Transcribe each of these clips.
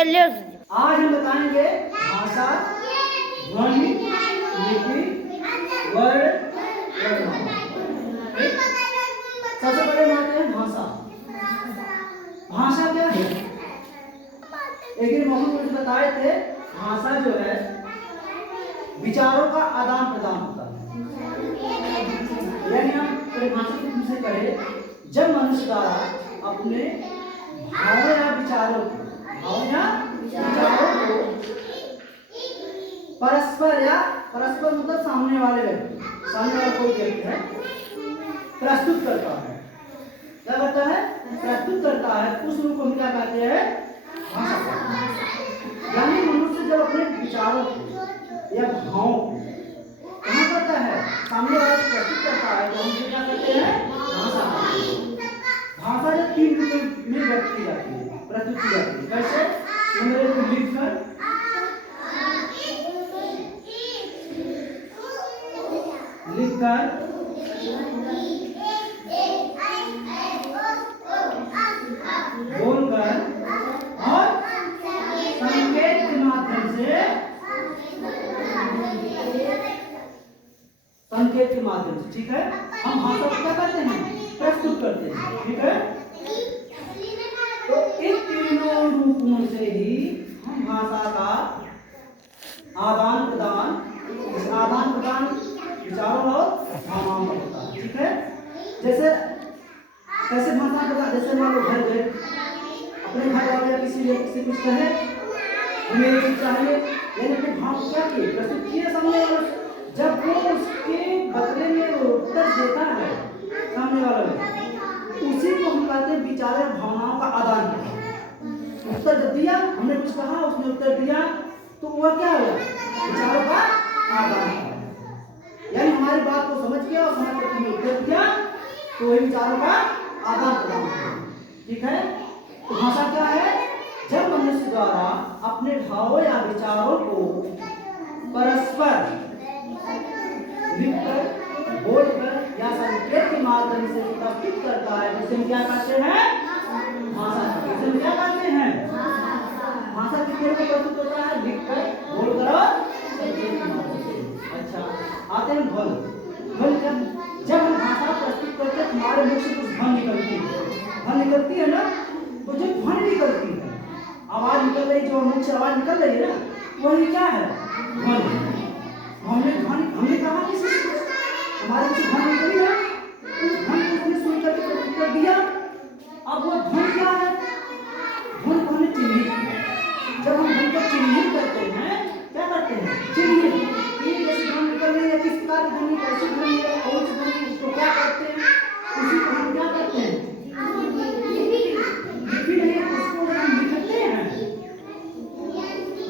आज हम बताएंगे भाषा, ध्वनि, लिपि, वर्ण, वर्णमाला। सबसे पहले बात है भाषा। भाषा क्या है? एक दिन मोहम्मद मुझे बताए थे, भाषा जो है विचारों का आदान प्रदान होता है। यानी हम परिभाषा से करें, जब मनुष्य द्वारा अपने भावों या विचारों को परस्पर मतलब सामने वाले कोई व्यक्ति है, प्रस्तुत करता है। क्या करता है? प्रस्तुत करता है। उस रूप को हम क्या कहते हैं? भाषा। यानी मनुष्य जब अपने विचारों को या भावों को कहाँ करता है? सामने वाले को प्रस्तुत करता है, तो हम क्या कहते हैं? भाषा। भाषा जब 3 रूप में व्यक्त की जाती है, प्रस्तुत की जाती है। कैसे? नंबर 1 लिखकर, बोलकर और संकेत के माध्यम से, ठीक है। हम भाषा को क्या करते हैं? प्रस्तुत करते हैं, ठीक है। तो इन तीनों रूपों से ही हम भाषा का आदान प्रदान विचारों और भावनाओं का होता है, ठीक है। जैसे कैसे भाषा प्रदान? जैसे मान लो घर गए, अपने घर वाले किसी व्यक्ति से कुछ कहे, हमें ये चीज चाहिए, यानी अपने भाव क्या किए? प्रस्तुत किए सामने वाले। जब वो उसके बदले में उत्तर देता है सामने वाला, उसी को हम कहते हैं विचार और भावनाओं का आदान प्रदान। उत्तर जब दिया, हमने कुछ कहा, उसने उत्तर दिया, तो वह क्या हुआ? विचारों का आदान प्रदान। यानी हमारी बात को समझ गया और समझ कर तुमने उत्तर दिया, तो वही विचारों का आदान प्रदान, ठीक है। तो भाषा क्या है? जब मनुष्य द्वारा अपने भावों या विचारों को परस्पर लिखकर, बोलकर या संकेत के माध्यम से प्रस्तुत करता है, जिसे हम क्या कहते हैं? भाषा। जिसे हम क्या कहते हैं? भाषा किस तरह से प्रस्तुत होता है? लिखकर, बोलकर और संकेत के माध्यम से। अच्छा, आते हैं ध्वनि। जब हम भाषा प्रस्तुत करते हैं, हमारे मुख से कुछ ध्वनि निकलती है ना, तो जो ध्वनि निकलती है, आवाज निकल रही, जो मुख से आवाज निकल रही है ना, वही क्या है? ध्वनि। हमने कहा किसी से हमारे कुछ ध्वनि निकली है, उस ध्वनि को हमने सुनकर के उत्तर दिया। अब वो ध्वनि क्या है? ध्वनि को हमने चिन्हित किया। जब हम ध्वनि को चिन्हित करते हैं, क्या करते हैं? चिन्हित। ये जैसे ध्वनि निकल रही है, किस प्रकार की ध्वनि, कैसी ध्वनि है, कौन सी ध्वनि, उसको क्या करते हैं? उसी को हम क्या करते हैं? लिपि नहीं, उसको हम लिखते हैं।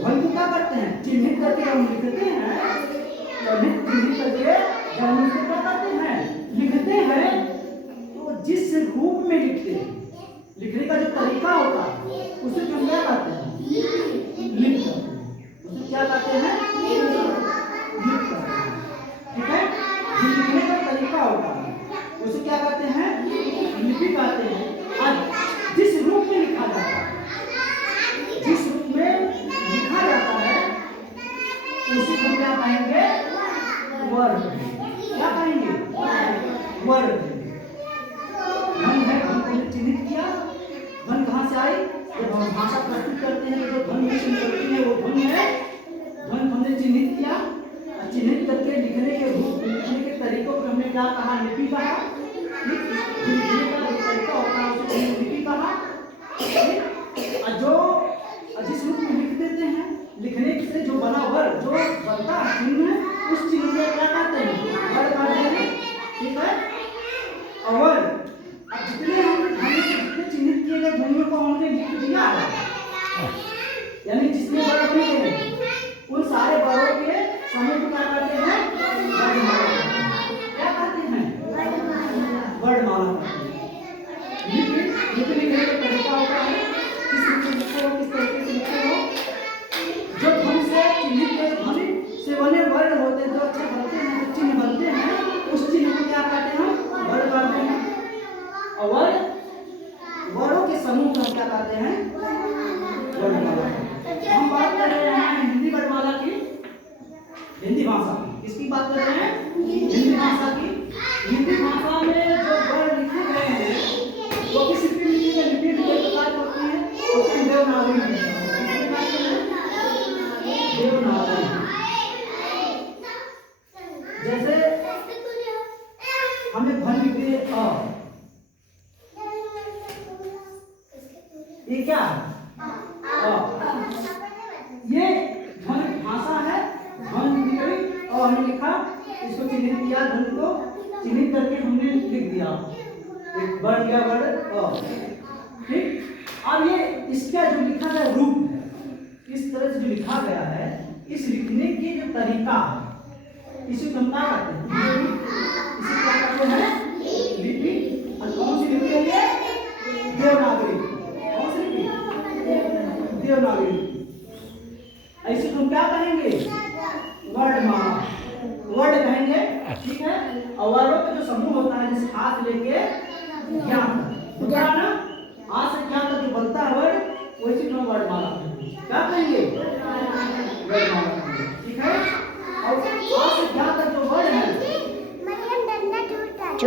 ध्वनि को क्या करते हैं? चिन्हित करके हम लिखते हैं। चिन्हित करके जब हम उसको क्या करते हैं? लिखते हैं। तो जिस रूप में लिखते हैं, लिखने का जो तरीका होता है, उसे हम क्या कहते हैं? लिख करते हैं। उसे क्या कहते हैं? लिख करते हैं, ठीक है। जो लिखने का तरीका होता है, उसे क्या कहते हैं? लिपि कहते हैं। और जिस रूप में लिखा जाता है, जिस रूप में लिखा जाता है, उसे हम क्या कहेंगे? वर्ण। क्या कहेंगे? वर्ण। धन है, हमने चिन्हित किया। धन कहाँ से आई? जब हम भाषा प्रस्तुत करते हैं, तो धन में निकलती है, वो धन है। धन हमने चिन्हित किया, चिन्हित करके लिखने के रूप, लिखने के तरीकों को हमने क्या कहा? लिपि कहा। लिखने का जो तरीका होता है, उसे लिपि कहा। जो जिस रूप में लिख देते हैं, लिखने से जो बना वर्ण, जो बनता है चिन्ह, उस चिन्ह को क्या कहते हैं? वर्ण कहते हैं, ठीक है। और अब जितने चिन्हित किए गए ध्वनियों को हमने लिख दिया है, यानी जिसमें वर्ण बने हैं, उन सारे वर्णों के समूह को क्या कहते हैं? वर्णमाला। क्या कहते हैं? वर्णमाला। लिपि लिखने का तरीका होता है, किस रूप में लिखते हो, किस तरीके से लिखते हो। जो ध्वनि से चिन्हित के ध्वनि से बने वर्ण होते हैं, जो अच्छे बनते हैं, जो चिन्ह बनते हैं, उस चिन्ह को क्या कहते हैं? हम वर्ण कहते हैं। और वर्णों के समूह को हम क्या कहते हैं? वर्णमाला। देवनागरी। जैसे हमने ध्वनि लिख दी अ, ये क्या है? ये ध्वनि भाषा है, ध्वनि निकली और हमने लिखा, इसको चिन्हित किया, ध्वनि को चिन्हित करके हमने लिख दिया, एक वर्ड या वर्ड ठीक। अब ये इसका जो लिखा गया रूप है, इस तरह से जो लिखा गया है, इस लिखने की जो तरीका है, इसे हम क्या करते हैं? इसे क्या कहते हैं? लिपि। और कौन सी लिपि है ये? देवनागरी। कौन सी लिपि? देवनागरी। ऐसे तुम क्या कहेंगे? वर्णमाला, वर्ड कहेंगे, ठीक है। और वर्णों का जो समूह होता है, जैसे हाथ लेके ज्ञान होता है ना, हाथ से ज्ञान का जो बनता है वर्ड, वैसे हम वर्णमाला क्या कहेंगे? वर्णमाला, ठीक है। और हाथ से ज्ञान का जो वर्ड है,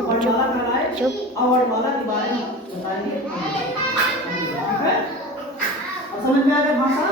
वर्णमाला कहलाए। और वर्णमाला के बारे में बताएंगे, ठीक है। अब समझ में आ गया भाषा?